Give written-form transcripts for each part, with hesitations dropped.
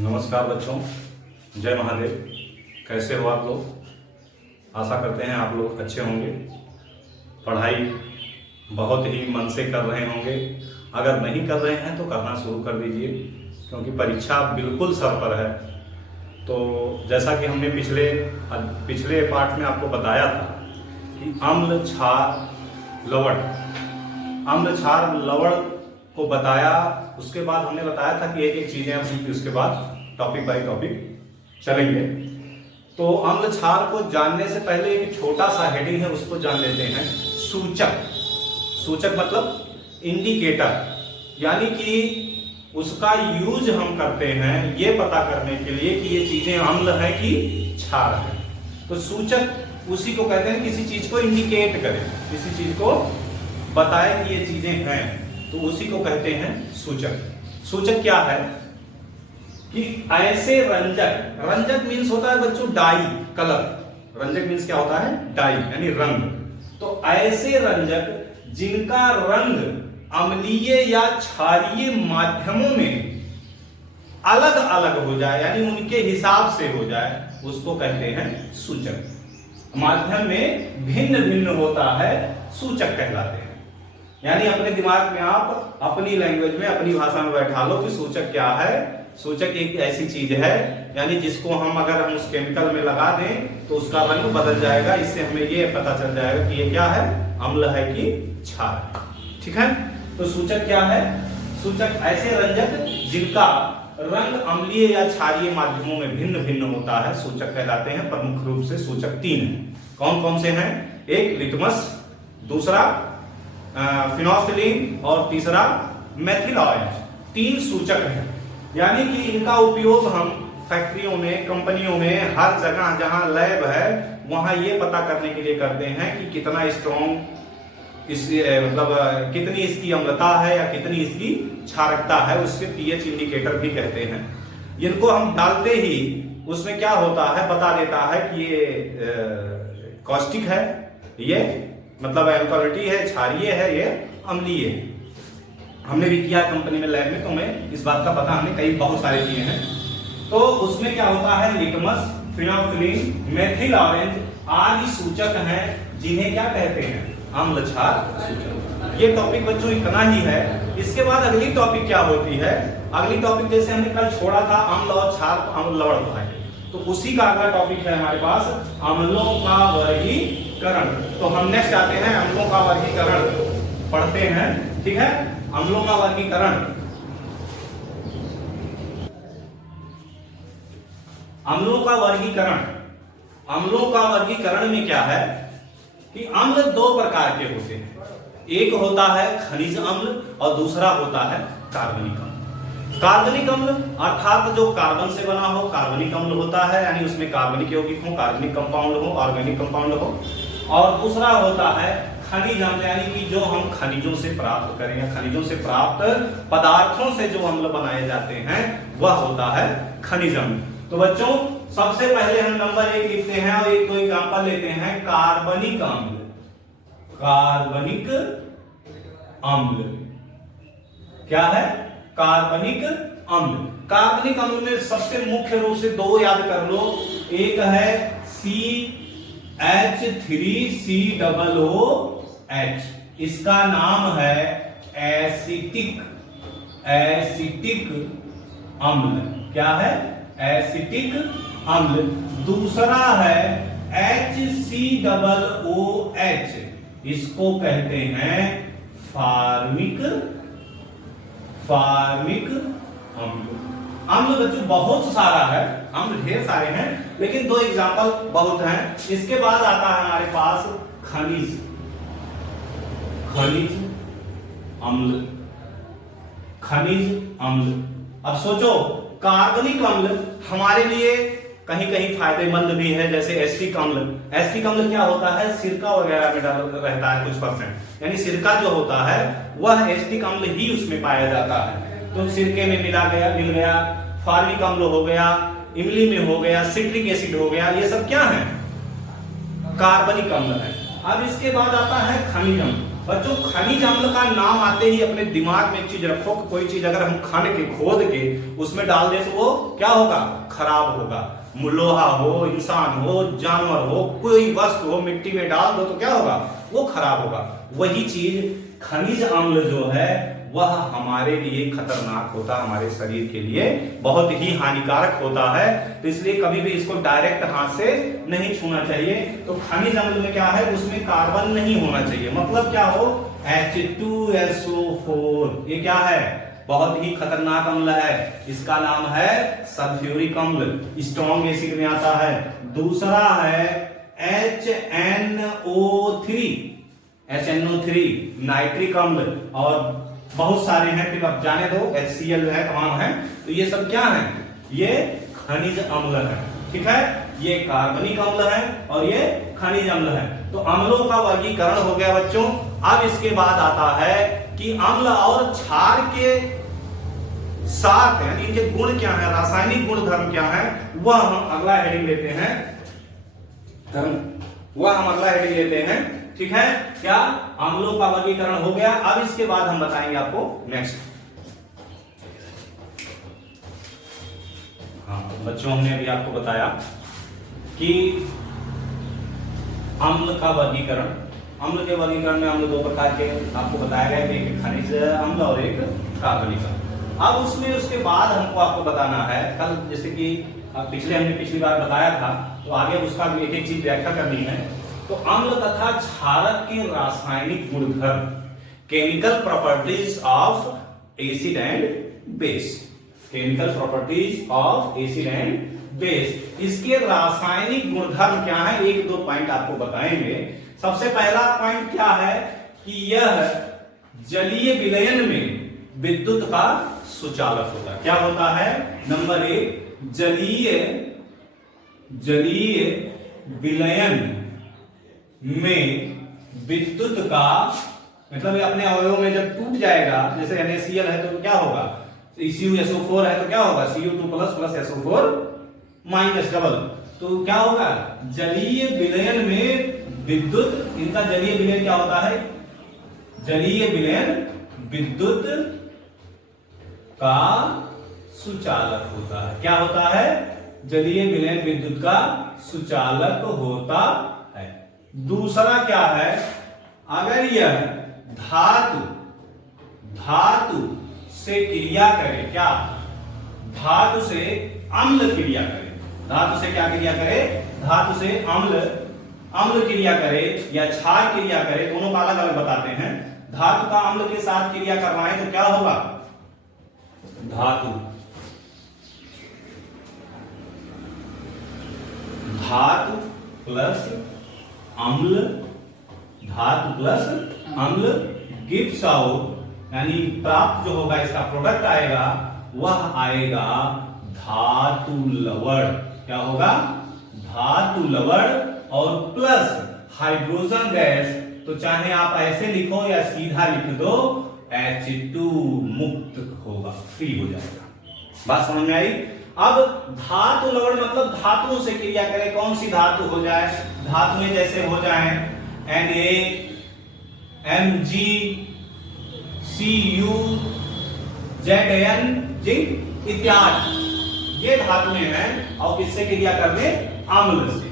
नमस्कार बच्चों, जय महादेव। कैसे हो आप लोग? आशा करते हैं आप लोग अच्छे होंगे। पढ़ाई बहुत ही मन से कर रहे होंगे। अगर नहीं कर रहे हैं तो करना शुरू कर दीजिए, क्योंकि परीक्षा बिल्कुल सर पर है। तो जैसा कि हमने पिछले पार्ट में आपको बताया था कि अम्ल क्षार लवण को बताया। उसके बाद हमने बताया था कि एक एक चीजें अपनी, उसके बाद टॉपिक बाय टॉपिक चलेंगे। तो अम्ल क्षार को जानने से पहले एक छोटा सा हेडिंग है, उसको जान लेते हैं। सूचक मतलब इंडिकेटर, यानी कि उसका यूज हम करते हैं ये पता करने के लिए कि ये चीजें अम्ल है कि क्षार है। तो सूचक उसी को कहते हैं, किसी चीज को इंडिकेट करे, किसी चीज को बताए कि ये चीजें हैं, तो उसी को कहते हैं सूचक। सूचक क्या है कि ऐसे रंजक मीन्स होता है बच्चों डाई, कलर। रंजक मीन्स क्या होता है? डाई यानी रंग। तो ऐसे रंजक जिनका रंग अम्लीय या क्षारीय माध्यमों में अलग अलग हो जाए, यानी उनके हिसाब से हो जाए, उसको कहते हैं सूचक। माध्यम में भिन्न भिन्न होता है, सूचक कहलाते हैं। यानी अपने दिमाग में आप अपनी लैंग्वेज में, अपनी भाषा में बैठा लो कि सूचक क्या है। सूचक एक ऐसी चीज है, यानी जिसको हम उस केमिकल में लगा दें तो उसका रंग बदल जाएगा। इससे हमें ये पता चल जाएगा कि ये क्या है, अम्ल है कि क्षार है। ठीक है, तो सूचक क्या है? सूचक ऐसे रंजक जिनका रंग अम्लीय या क्षारीय माध्यमों में भिन्न भिन्न होता है, सूचक कहलाते हैं। प्रमुख रूप से सूचक 3 हैं। कौन कौन से हैं? एक लिटमस, दूसरा फिनोल्फ्थालीन और तीसरा मेथिल ऑरेंज। 3 सूचक हैं, यानी कि इनका उपयोग हम फैक्ट्रियों में, कंपनियों में, हर जगह जहां लैब है वहां ये पता करने के लिए करते हैं कि कितना स्ट्रॉन्ग मतलब कितनी इसकी अम्लता है या कितनी इसकी क्षारकता है। उससे पीएच इंडिकेटर भी कहते हैं। इनको हम डालते ही उसमें क्या होता है बता देता है कि ये कॉस्टिक है, ये मतलब एल्कोलिटी है, क्षारीय है, ये अम्लीय है। हमने भी किया कंपनी में, लैब में, तो हमें इस बात का पता, हमने बहुत सारे किए हैं। तो उसमें क्या होता है, लिटमस, फिनोल्फ्थालीन, मेथिल ऑरेंज आदि सूचक हैं, जिन्हें क्या कहते हैं, अम्ल क्षार सूचक। ये टॉपिक बच्चों इतना ही है। इसके बाद अगली टॉपिक क्या होती है? अगली टॉपिक जैसे हमने कल छोड़ा था अम्ल और क्षार, अम्ल लवण को है, तो उसी का अगला टॉपिक है हमारे पास अम्लों का वर्गीकरण। तो हम नेक्स्ट आते हैं, अम्लों का वर्गीकरण पढ़ते हैं। ठीक है, अम्लों का वर्गीकरण। अम्लों का वर्गीकरण में क्या है कि अम्ल 2 प्रकार के होते हैं। एक होता है खनिज अम्ल और दूसरा होता है कार्बनिक अम्ल। कार्बनिक अम्ल अर्थात जो कार्बन से बना हो, कार्बनिक अम्ल होता है, यानी उसमें कार्बनिक यौगिक हो, कार्बनिक कंपाउंड हो, ऑर्गेनिक कंपाउंड हो। और दूसरा होता है खनिज अम्ल, यानी कि जो हम खनिजों से प्राप्त करें या खनिजों से प्राप्त पदार्थों से जो अम्ल बनाए जाते हैं वह होता है खनिज अम्ल। तो बच्चों सबसे पहले हम नंबर 1 लिखते हैं और एक दो एग्जांपल लेते हैं। कार्बनिक अम्ल, कार्बनिक अम्ल क्या है? कार्बनिक अम्ल। कार्बनिक अम्ल में सबसे मुख्य रूप से 2 याद कर लो। एक है CH3COOH, इसका नाम है एसिटिक अम्ल। क्या है? एसिटिक अम्ल। दूसरा है HCOOH, इसको कहते हैं फार्मिक अम्ल। अम्ल बच्चों बहुत सारा है, अम्ल ढेर सारे हैं, लेकिन 2 एग्जांपल बहुत हैं। इसके बाद आता है हमारे पास खनिज अम्ल। अब सोचो, कार्बनिक अम्ल हमारे लिए कहीं कहीं फायदेमंद भी है, जैसे एसिटिक अम्ल। एसिटिक अम्ल क्या होता है? सिरका वगैरह में रहता है कुछ %, यानी सिरका जो होता है वह एसिटिक अम्ल ही उसमें पाया जाता है। तो सिरके में मिल गया, फार्मिक अम्ल हो गया, इमली में हो गया, सिट्रिक एसिड हो गया, ये सब क्या है? कार्बनिक अम्ल है। अब इसके बाद आता है खनिज अम्ल। बच्चों खनिज अम्ल का नाम आते ही अपने दिमाग में एक चीज रखो कि कोई चीज अगर हम खाने के खोद के उसमें डाल दे तो वो क्या होगा, खराब होगा। लोहा हो, इंसान हो, जानवर हो, कोई वस्तु हो, मिट्टी में डाल दो तो क्या होगा, वो खराब होगा। वही चीज खनिज अम्ल जो है वह हमारे लिए खतरनाक होता है, हमारे शरीर के लिए बहुत ही हानिकारक होता है। तो इसलिए कभी भी इसको डायरेक्ट हाथ से नहीं छूना चाहिए। तो खनिज अम्ल में क्या है, उसमें कार्बन नहीं होना चाहिए, मतलब क्या हो, H2SO4। ये क्या है, बहुत ही खतरनाक अम्ल है। इसका नाम है सल्फ्यूरिक अम्ल, स्ट्रॉन्ग एसिड में आता है। दूसरा है HNO3 नाइट्रिक अम्ल, और बहुत सारे हैं, फिर अब जाने दो, HCl है, तमाम है। तो ये सब क्या है, ये खनिज अम्ल है, ठीक है। ये कार्बनिक अम्ल है और ये खनिज अम्ल है। तो अम्लों का वर्गीकरण हो गया बच्चों। अब इसके बाद आता है कि अम्ल और क्षार के साथ यानी इनके गुण क्या है, रासायनिक गुण धर्म क्या है, वह हम अगला हेडिंग लेते हैं। ठीक है। क्या अम्लों का वर्गीकरण हो गया। अब इसके बाद हम बताएंगे आपको नेक्स्ट। हाँ बच्चों, हमने अभी आपको बताया कि अम्ल का वर्गीकरण, अम्ल के वर्गीकरण में अम्ल दो प्रकार के आपको बताया गया, एक खनिज अम्ल और एक कार्बनिक अम्ल। अब उसमें उसके बाद हमको आपको बताना है, कल जैसे कि हमने पिछली बार बताया था, तो आगे उसका भी एक एक चीज व्याख्या करनी है। तो अम्ल तथा क्षारक के रासायनिक गुणधर्म, chemical properties of acid and base, chemical properties of acid and base, इसके रासायनिक गुणधर्म क्या है, एक दो पॉइंट आपको बताएंगे। सबसे पहला पॉइंट क्या है कि यह जलीय विलयन में विद्युत का सुचालक होता है। क्या होता है, नंबर एक, जलीय विलयन में विद्युत का, मतलब ये अपने अवयव में जब टूट जाएगा, जैसे NaCl है तो क्या होगा, CuSO4 है तो क्या होगा, Cu2 plus SO4 minus double, तो क्या होगा, जलीय विलयन में विद्युत, इनका जलीय विलयन क्या होता है, जलीय विलयन विद्युत का सुचालक होता है। क्या होता है, जलीय विलयन विद्युत का सुचालक होता है। दूसरा क्या है, अगर यह धातु से क्रिया करे, क्या, धातु से अम्ल क्रिया करे, धातु से क्या क्रिया करे, धातु से अम्ल क्रिया करे या क्षार क्रिया करे, दोनों का अलग अलग बताते हैं। धातु का अम्ल के साथ क्रिया करना है तो क्या होगा, धातु प्लस अम्ल गिव्स आउट, यानी प्राप्त जो होगा, इसका प्रोडक्ट आएगा, वह आएगा धातु लवण। क्या होगा, धातु लवण और प्लस हाइड्रोजन गैस, तो चाहे आप ऐसे लिखो या सीधा लिख दो, H2 मुक्त होगा, फ्री हो जाएगा। बात समझ में आई। अब धातु लवण मतलब धातुओं से क्रिया करे, कौन सी धातु हो जाए, धातु में जैसे हो जाए Na, Mg, Cu, Zn, zinc इत्यादि, ये धातुएं हैं। और किससे क्रिया करने, अम्ल से।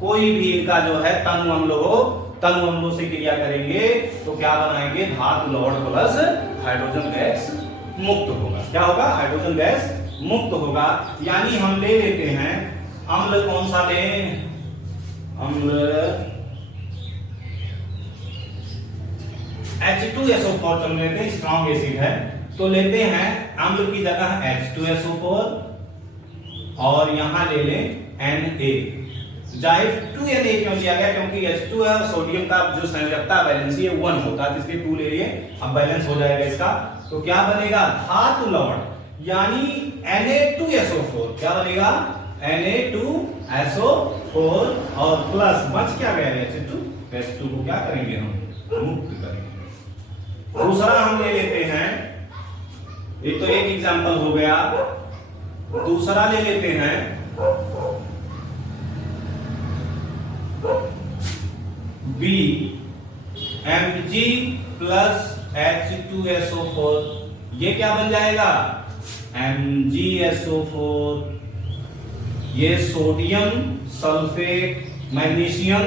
कोई भी इनका जो है तनु अम्ल हो, तनु अम्लों से क्रिया करेंगे तो क्या बनाएंगे, धातु लवण प्लस हाइड्रोजन गैस मुक्त होगा। क्या होगा, हाइड्रोजन गैस मुक्त होगा। यानी हम ले लेते हैं अम्ल, कौन सा लें, अम्ल H2SO4 चल लेते हैं, स्ट्रॉन्ग एसिड है तो लेते हैं अम्ल की जगह H2SO4 और यहां ले लें Na। जाहिर 2Na क्यों लिया गया, क्योंकि H2 है, सोडियम का जो संयोजकता वैलेंसी है 1 होता है, इसलिए 2 ले लिए। अब बैलेंस हो जाएगा इसका, तो क्या बनेगा, धातु लवण यानी Na2SO4। क्या बनेगा, Na2SO4 और प्लस बच क्या गया, H2 को क्या करेंगे, हम मुक्त करेंगे। दूसरा हम ले लेते हैं, एक तो एक एग्जांपल हो गया, दूसरा ले लेते हैं B Mg प्लस H2SO4, ये क्या बन जाएगा? MgSO4। ये सोडियम सल्फेट मैग्नीशियम